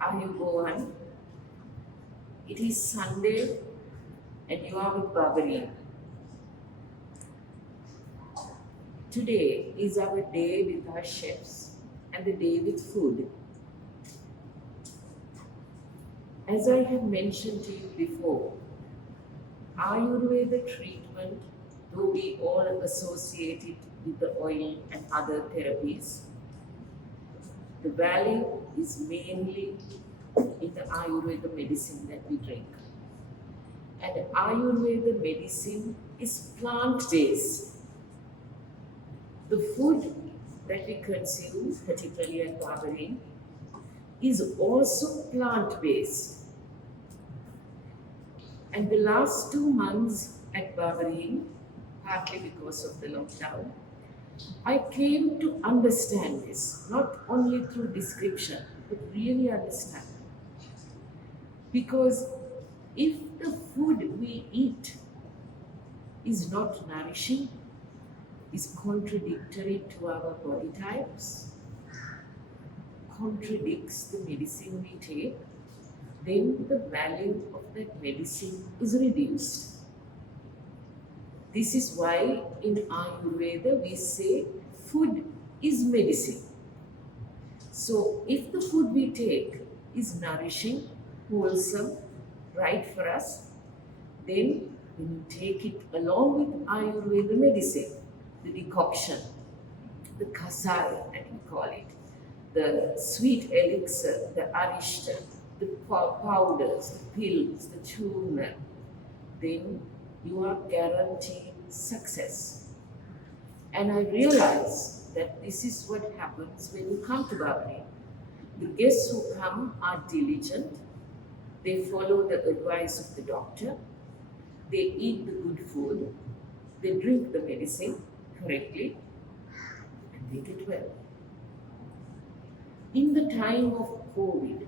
Ayurveda. It is Sunday and you are with Barberyn. Today is our day with our chefs and the day with food. As I have mentioned to you before, Ayurveda treatment, though we all associate it with the oil and other therapies, the value is mainly in the Ayurveda medicine that we drink. And Ayurveda medicine is plant-based. The food that we consume, particularly at Barberyn, is also plant-based. And the last 2 months at Barberyn, partly because of the lockdown, I came to understand this, not only through description, but really understand. Because if the food we eat is not nourishing, is contradictory to our body types, contradicts the medicine we take, then the value of that medicine is reduced. This is why in Ayurveda we say food is medicine. So if the food we take is nourishing, wholesome, right for us, then when you take it along with Ayurveda medicine, the decoction, the kasaya that we call it, the sweet elixir, the arishta, the powders, the pills, the churna, then you are guaranteed success. And I realize that this is what happens when you come to Barberyn. The guests who come are diligent, they follow the advice of the doctor, they eat the good food, they drink the medicine correctly, and they get well. In the time of COVID,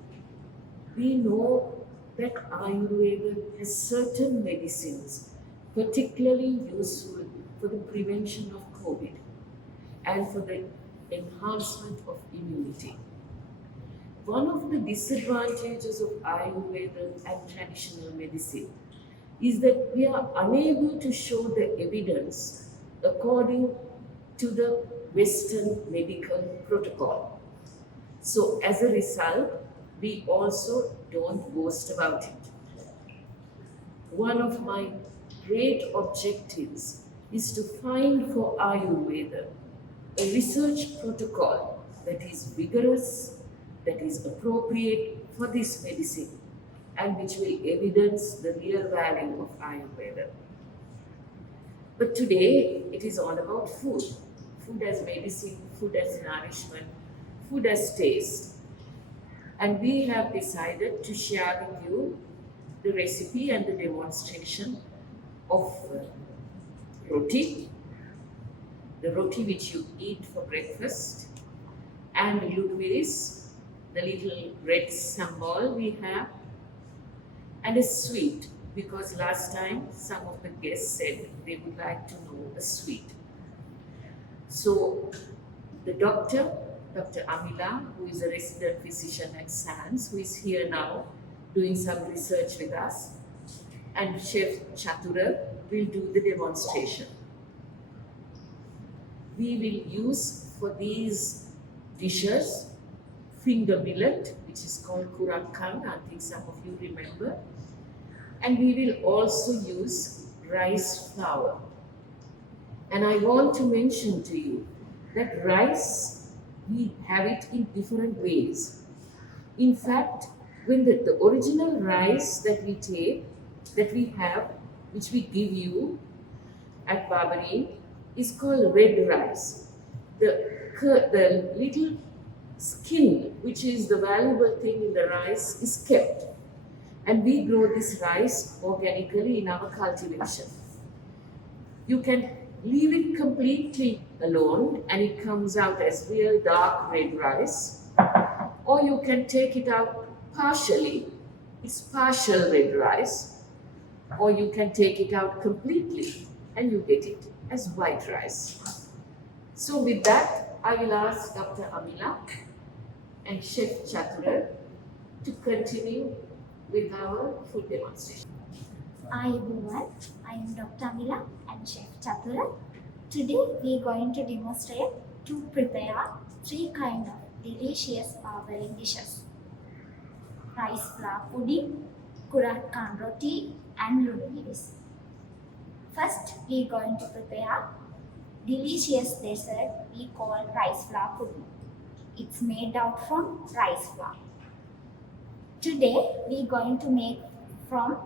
we know that Ayurveda has certain medicines particularly useful for the prevention of COVID and for the enhancement of immunity. One of the disadvantages of Ayurveda and traditional medicine is that we are unable to show the evidence according to the Western medical protocol. So as a result, we also don't boast about it. One of my great objectives is to find for Ayurveda a research protocol that is vigorous, that is appropriate for this medicine, and which will evidence the real value of Ayurveda. But today, it is all about food. Food as medicine, food as nourishment, food as taste. And we have decided to share with you the recipe and the demonstration of roti, the roti which you eat for breakfast, and Lunumiris, the little red sambal we have, and a sweet, because last time some of the guests said they would like to know a sweet. So the Dr. Amila, who is a resident physician at SANS, who is here now doing some research with us, and Chef Chatura will do the demonstration. We will use for these dishes finger millet, which is called Kurakkan, I think some of you remember, and we will also use rice flour. And I want to mention to you that rice, we have it in different ways. In fact, when the original rice that we take, that we have, which we give you at Barberyn, is called red rice. The little skin, which is the valuable thing in the rice, is kept. And we grow this rice organically in our cultivation. You can leave it completely alone and it comes out as real dark red rice, or you can take it out partially, it's partial red rice, or you can take it out completely and you get it as white rice. So with that, I will ask Dr. Amila and Chef Chatura to continue with our food demonstration. Hi everyone, I am Dr. Amila and Chef Chatura. Today we are going to demonstrate to prepare 3 kind of delicious Barberyn dishes: rice flour pudding, Kurakkan Roti and Lunumiris. First we are going to prepare delicious dessert we call rice flour pudding. It's made out from rice flour. Today we are going to make from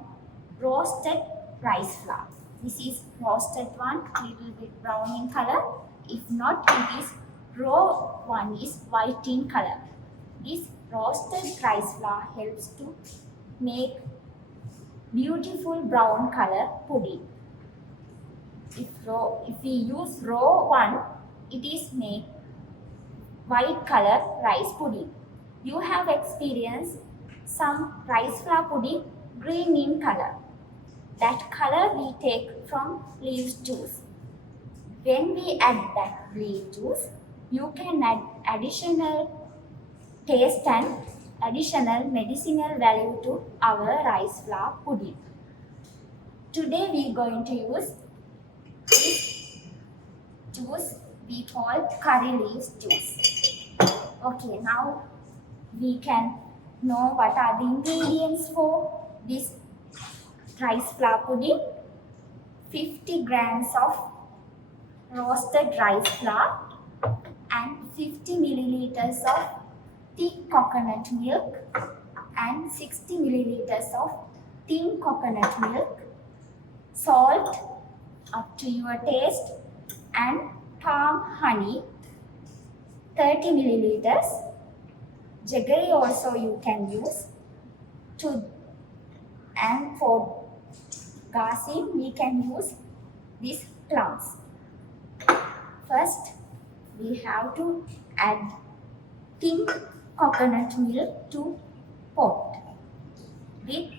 roasted rice flour. This is roasted one, little bit brown in color. If not, it is raw one is white in color. This roasted rice flour helps to make beautiful brown color pudding. If we use raw one, it is made white color rice pudding. You have experienced some rice flour pudding green in color. That color we take from leaf juice. When we add that leaf juice, you can add additional taste and additional medicinal value to our rice flour pudding. Today we are going to use this juice we call curry leaves juice. Okay, now we can know what are the ingredients for this rice flour pudding. 50 grams of roasted rice flour and 50 milliliters of thick coconut milk and 60 milliliters of thin coconut milk, salt up to your taste, and palm honey 30 milliliters. Jaggery also you can use and for garnishing we can use these plums. First we have to add thin coconut milk to pot with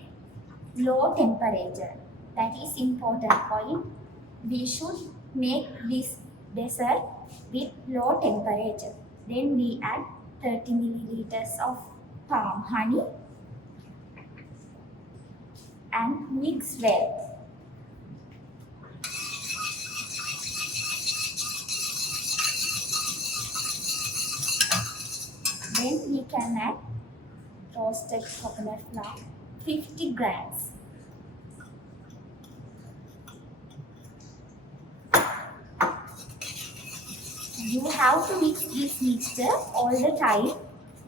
low temperature. That is important point. We should make this dessert with low temperature. Then we add 30 milliliters of palm honey and mix well. Then we can add roasted coconut flour 50 grams. You have to mix this mixture all the time.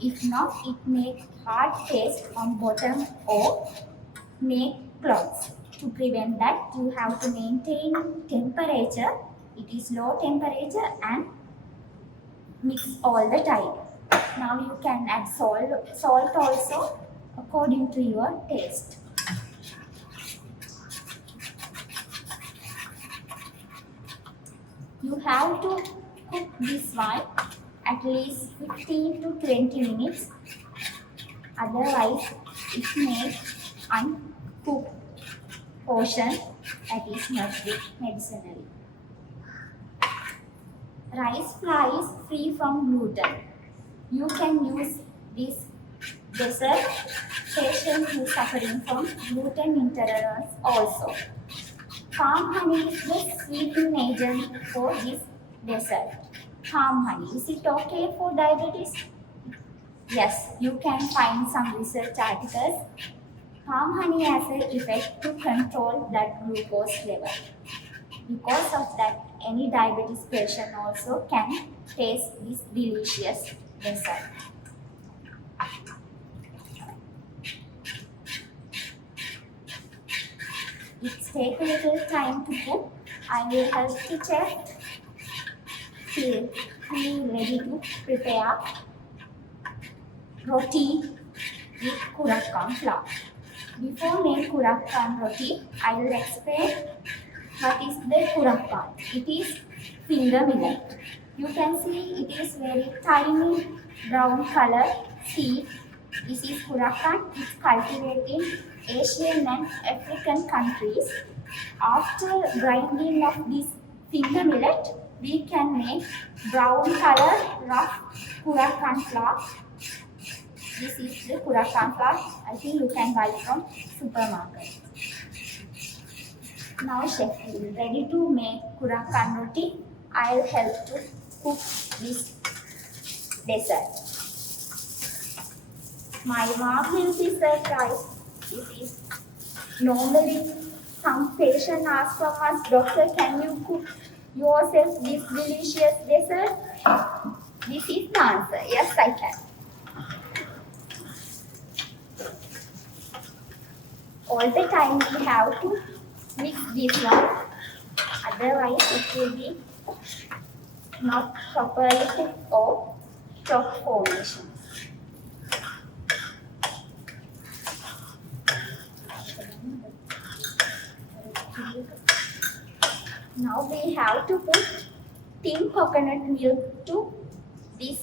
If not, it makes hard taste on bottom or make clots. To prevent that, you have to maintain temperature. It is low temperature and mix all the time. Now you can add salt also according to your taste. You have to cook this one at least 15 to 20 minutes. Otherwise, it makes uncooked portion that is not good medicinally. Rice flour is free from gluten. You can use this dessert patient who is suffering from gluten intolerance also. Palm honey is the sweetening agent for this dessert. Palm honey, is it okay for diabetes? Yes, you can find some research articles. Palm honey has an effect to control blood glucose level. Because of that, any diabetes patient also can taste this delicious dessert. It takes a little time to cook. I will help the chef till he is ready to prepare roti with Kurakkan flour. Before make Kurakkan roti, I will explain what is the Kurakkan. It is finger millet. You can see it is very tiny brown color seed. This is Kurakkan. It's cultivated in Asian and African countries. After grinding of this finger millet, we can make brown color rough Kurakkan flour. This is the Kurakkan flour. I think you can buy from supermarket. Now chef is ready to make Kurakkan Roti. I'll help to cook this dessert. My mom will be surprised. This is normally some patient ask from us, doctor, can you cook yourself this delicious dessert? This is the answer. Yes, I can. All the time we have to mix this one, otherwise it will be not properly cooked or chalk formation. Now we have to put thin coconut milk to this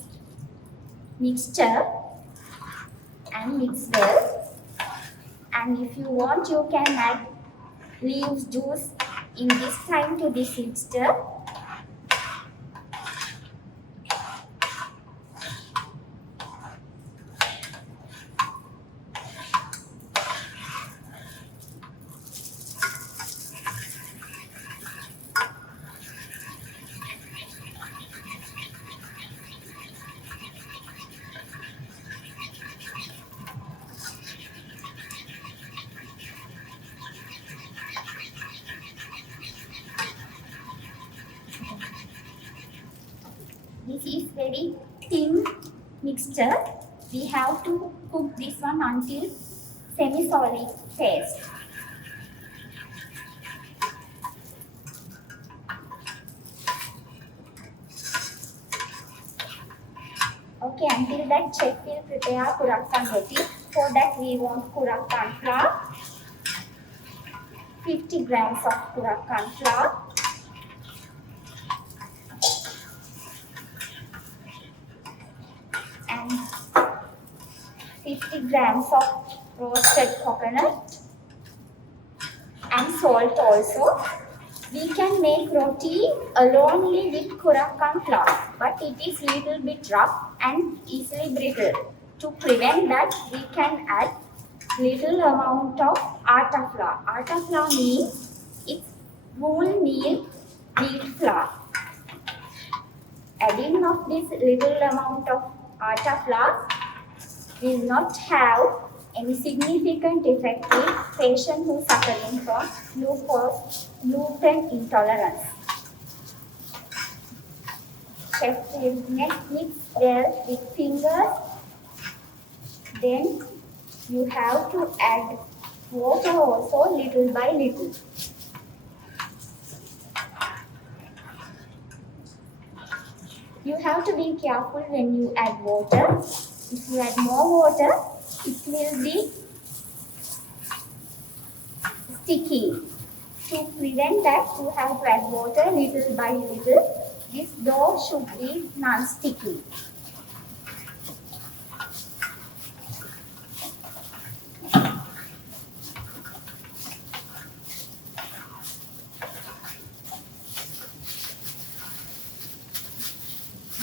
mixture and mix well. And if you want, you can add leaves juice in this time to this mixture. This is very thin mixture. We have to cook this one until semi-solid paste. Okay, until that chef will prepare Kurakkan Roti. For that we want Kurakkan flour, 50 grams of Kurakkan flour, and 50 grams of roasted coconut and salt also. We can make roti alone with Kurakkan flour, but it is little bit rough and easily brittle. To prevent that, we can add little amount of atta flour. Atta flour means it's whole meal wheat flour. Adding of this little amount of atta flour will not have any significant effect in patient who suffering from gluten intolerance. Chef will next mix well with fingers. Then you have to add water also little by little. You have to be careful when you add water. If you add more water, it will be sticky. To prevent that, you have to add water little by little. This dough should be non-sticky.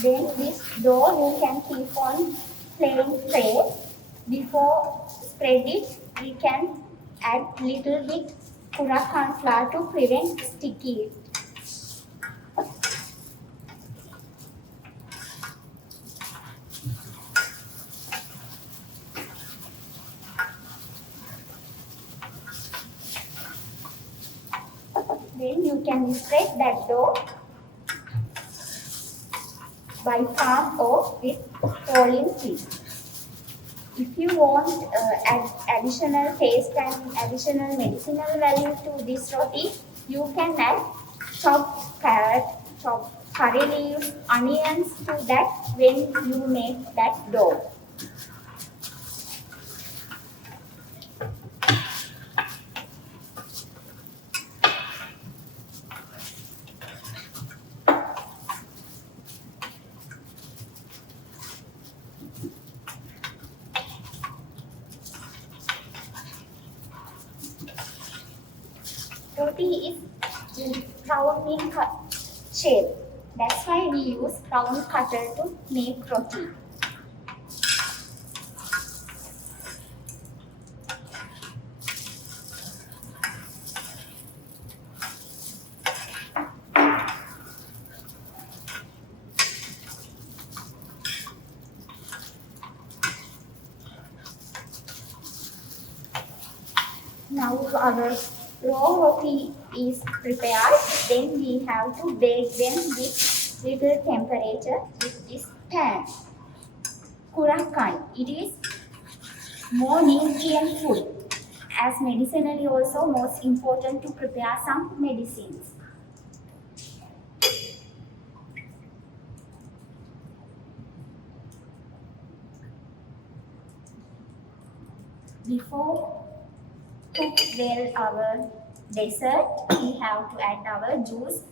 Then this dough you can keep on playing straight. Before spread it, we can add little bit Kurakkan flour to prevent sticky. Then you can spread that dough by palm or with rolling pin. If you want add additional taste and additional medicinal value to this roti, you can add chopped carrot, chopped curry leaves, onions to that when you make that dough. Roti is in round in shape. That's why we use round cutter to make roti. Now our raw roti is prepared. Then we have to bake them with little temperature with this pan. Kurakkan. It is more nutrient food. As medicinally also most important to prepare some medicines. Before cook well our dessert, we have to add our juice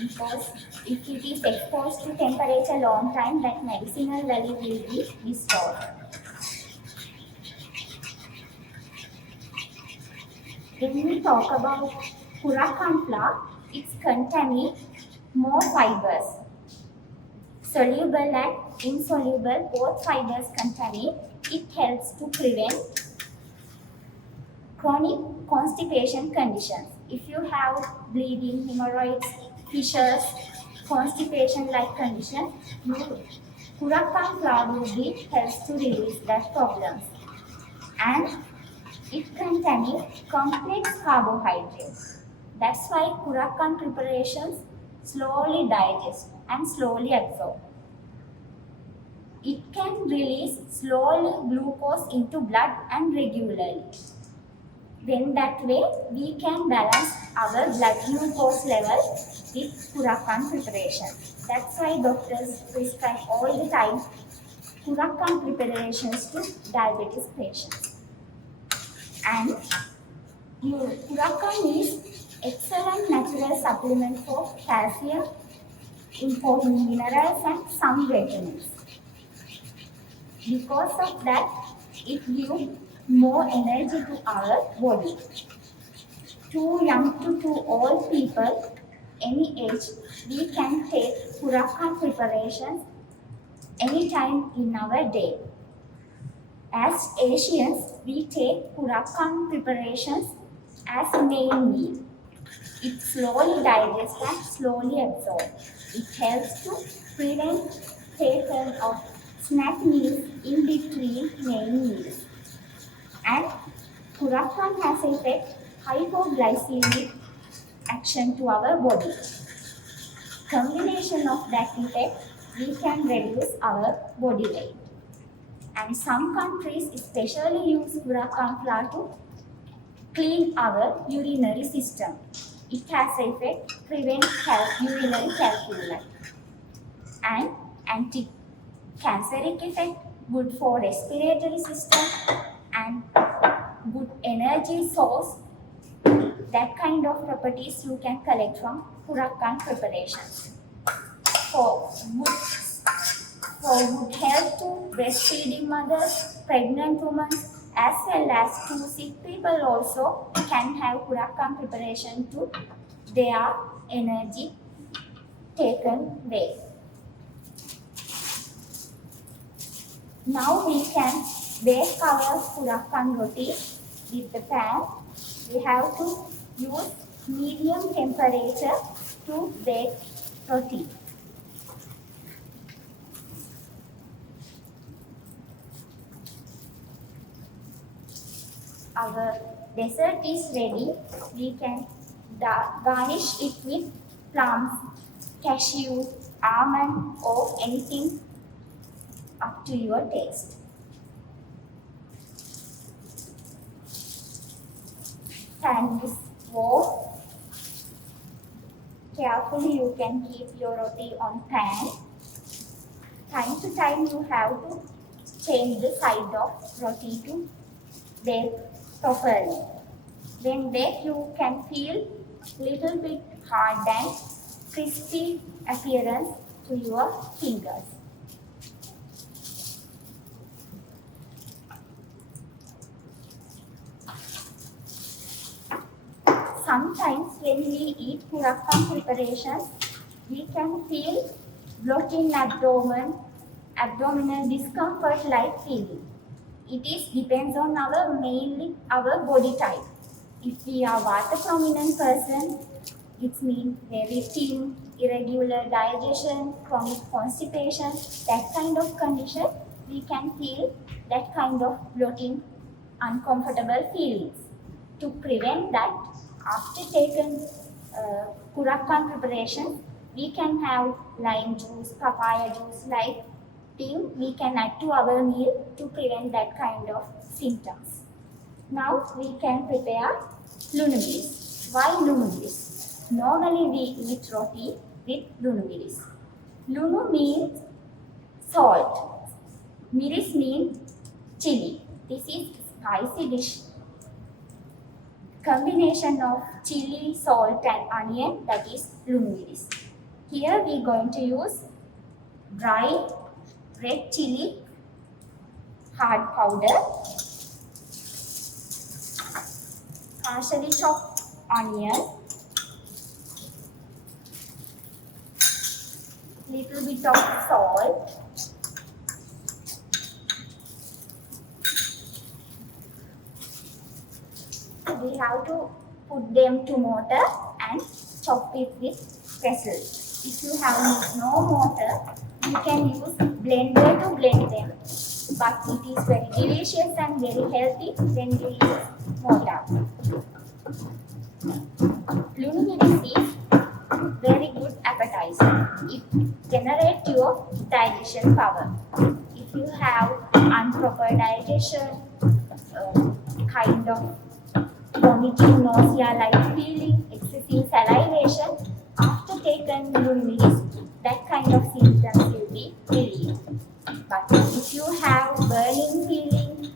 because if it is exposed to temperature long time, that medicinal value will be restored. When we talk about Kurakkan flour, it contains more fibers. Soluble and insoluble, both fibers contain. It helps to prevent chronic constipation conditions. If you have bleeding, hemorrhoids, fissures, constipation like condition, Kurakkan flour will be helps to release that problems. And it contains complex carbohydrates. That's why Kurakkan preparations slowly digest and slowly absorb. It can release slowly glucose into blood and regularly. Then that way we can balance our blood glucose level with Kurakkan preparation. That's why doctors prescribe all the time Kurakkan preparations to diabetes patients. And Kurakkan is excellent natural supplement for calcium, important minerals and some vitamins. Because of that, it gives more energy to our body. To young to old people, any age, we can take Kurakkan preparations anytime in our day. As Asians, we take Kurakkan preparations as main meal. It slowly digests and slowly absorbs. It helps to prevent taking of snack meals in between main meals. And Kurakkan has effect hypoglycemic action to our body. Combination of that effect, we can reduce our body weight. And some countries especially use Kurakkan flour to clean our urinary system. It has effect prevent urinary calculi and anti-canceric effect, good for respiratory system and good energy source. That kind of properties you can collect from Kurakkan preparations. For good health to breastfeeding mothers, pregnant women, as well as to sick people also can have Kurakkan preparation to their energy taken way. Now we can bake our Kurakkan roti with the pan. We have to use medium temperature to bake roti. Our dessert is ready. We can garnish it with plums, cashew, almond or anything up to your taste. Pan is warm. Carefully you can keep your roti on pan. Time to time you have to change the side of roti to bake properly. When baked, you can feel little bit hard and crispy appearance to your fingers. Sometimes when we eat Kurakkan preparations, we can feel bloating abdominal discomfort like feeling. It is depends on mainly our body type. If we are water prominent person, it means very thin, irregular digestion, chronic constipation, that kind of condition, we can feel that kind of bloating uncomfortable feelings. To prevent that, after taking Kurakkan preparation, we can have lime juice, papaya juice like thing we can add to our meal to prevent that kind of symptoms. Now we can prepare Lunumiris. Why Lunumiris? Normally we eat roti with Lunumiris. Lunu means salt. Miris means chili. This is spicy dish. Combination of chili, salt and onion, that is Lunumiris. Here we are going to use dry red chili hard powder, partially chopped onion, little bit of salt, we have to put them to mortar and chop it with pestle. If you have no mortar, you can use blender to blend them, but it is very delicious and very healthy when you use mortar. Lunumiris is very good appetizer. It generates your digestion power. If you have improper digestion, kind of vomiting, nausea-like feeling, excessive salivation, after taking Lunumiris, that kind of symptoms will be relieved. But if you have burning feeling,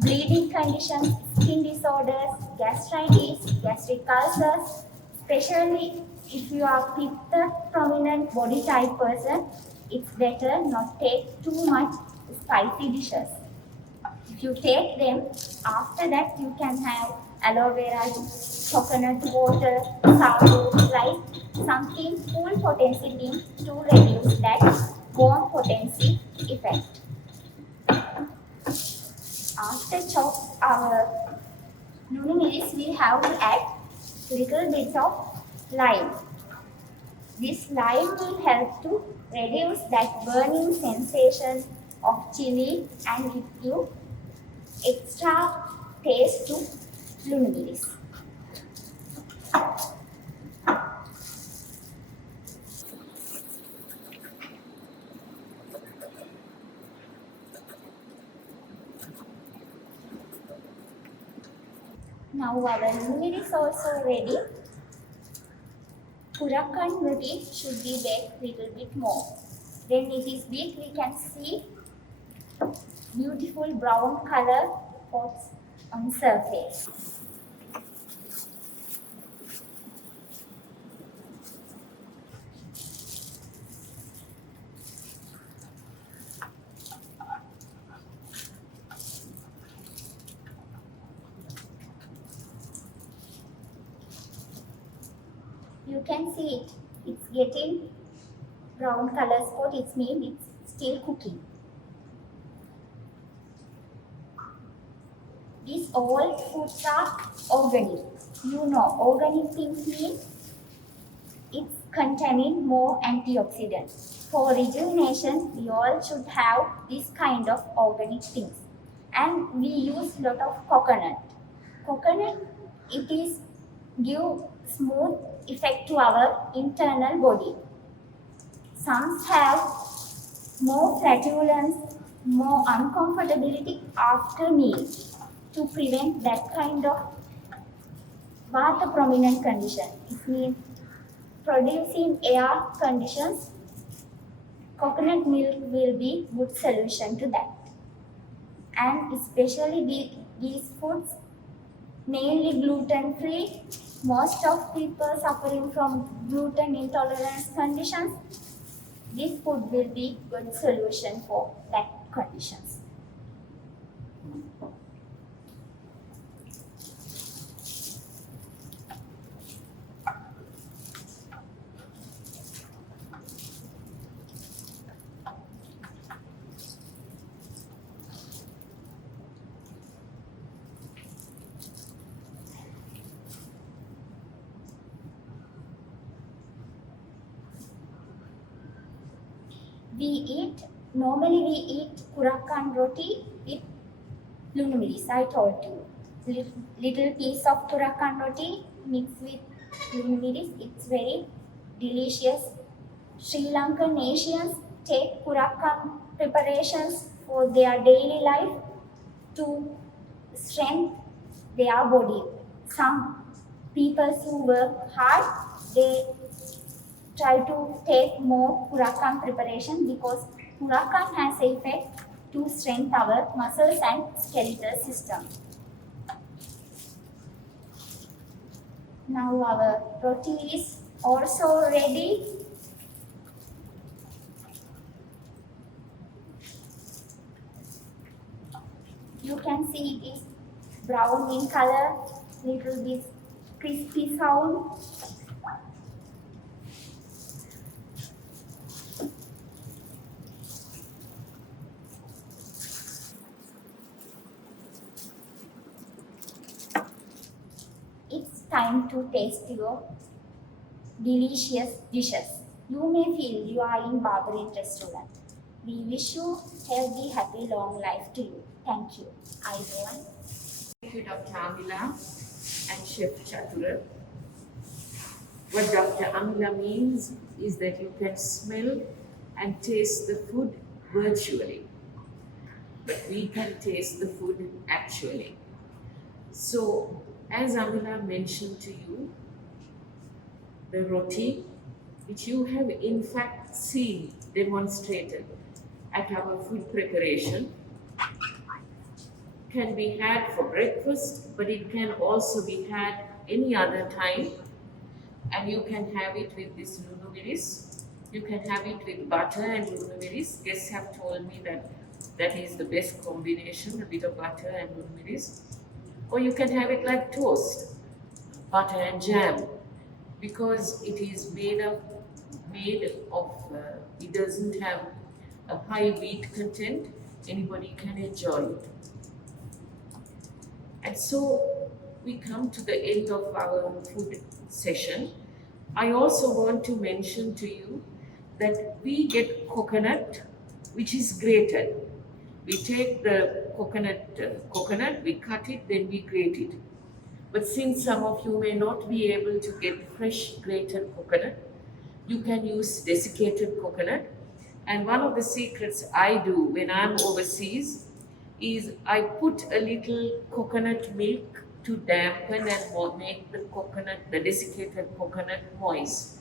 bleeding conditions, skin disorders, gastritis, gastric ulcers, especially if you are pitta prominent body type person, it's better not take too much spicy dishes. If you take them, after that you can have aloe vera juice, coconut water, sour, like something full potency thing to reduce that warm potency effect. After chop our Lunumiris, we have to add little bit of lime. This lime will help to reduce that burning sensation of chili and give you extra taste to Lunumiris. Now our Lunumiris also ready. Kurakkan Roti should be baked little bit more. When it is baked, we can see beautiful brown color spots on surface. You can see it. It's getting brown color spot. It means it's still cooking. These all foods are organic. You know, organic things mean it's containing more antioxidants. For rejuvenation, we all should have this kind of organic things. And we use lot of coconut. Coconut, it is give smooth effect to our internal body. Some have more flatulence, more uncomfortability after meal. To prevent that kind of vata prominent condition, it means producing air conditions, coconut milk will be good solution to that. And especially these foods, mainly gluten free. Most of people suffering from gluten intolerance conditions, this food will be good solution for that conditions. Normally we eat Kurakkan Roti with Lunumiris, I told you. Little piece of Kurakkan Roti mixed with Lunumiris. It's very delicious. Sri Lankan Asians take Kurakkan preparations for their daily life to strengthen their body. Some people who work hard, they try to take more Kurakkan preparation because Kurakkan has effect to strengthen our muscles and skeletal system. Now our roti is also ready. You can see it is brown in color, little bit crispy sound. It's time to taste your delicious dishes. You may feel you are in Barberyn restaurant. We wish you healthy, happy, long life to you. Thank you. Ayurveda. Thank you, Dr. Amila and Chef Chatura. What Dr. Amila means is that you can smell and taste the food virtually, but we can taste the food actually. So, as Amila mentioned to you, the roti, which you have in fact seen demonstrated at our food preparation, can be had for breakfast, but it can also be had any other time. And you can have it with this Lunumiris. You can have it with butter and Lunumiris. Guests have told me that that is the best combination, a bit of butter and Lunumiris. Or you can have it like toast, butter and jam, because it is made of, it doesn't have a high wheat content. Anybody can enjoy it. And so we come to the end of our food session. I also want to mention to you that we get coconut, which is grated. We take the coconut, we cut it, then we grate it. But since some of you may not be able to get fresh grated coconut, you can use desiccated coconut. And one of the secrets I do when I'm overseas is I put a little coconut milk to dampen and make the desiccated coconut moist.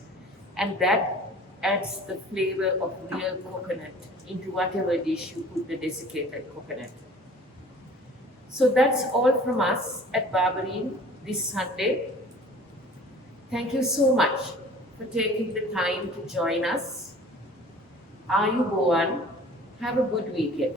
And that adds the flavor of real coconut into whatever dish you put the desiccated coconut. So that's all from us at Barberyn this Sunday. Thank you so much for taking the time to join us. Ayubowan, have a good weekend.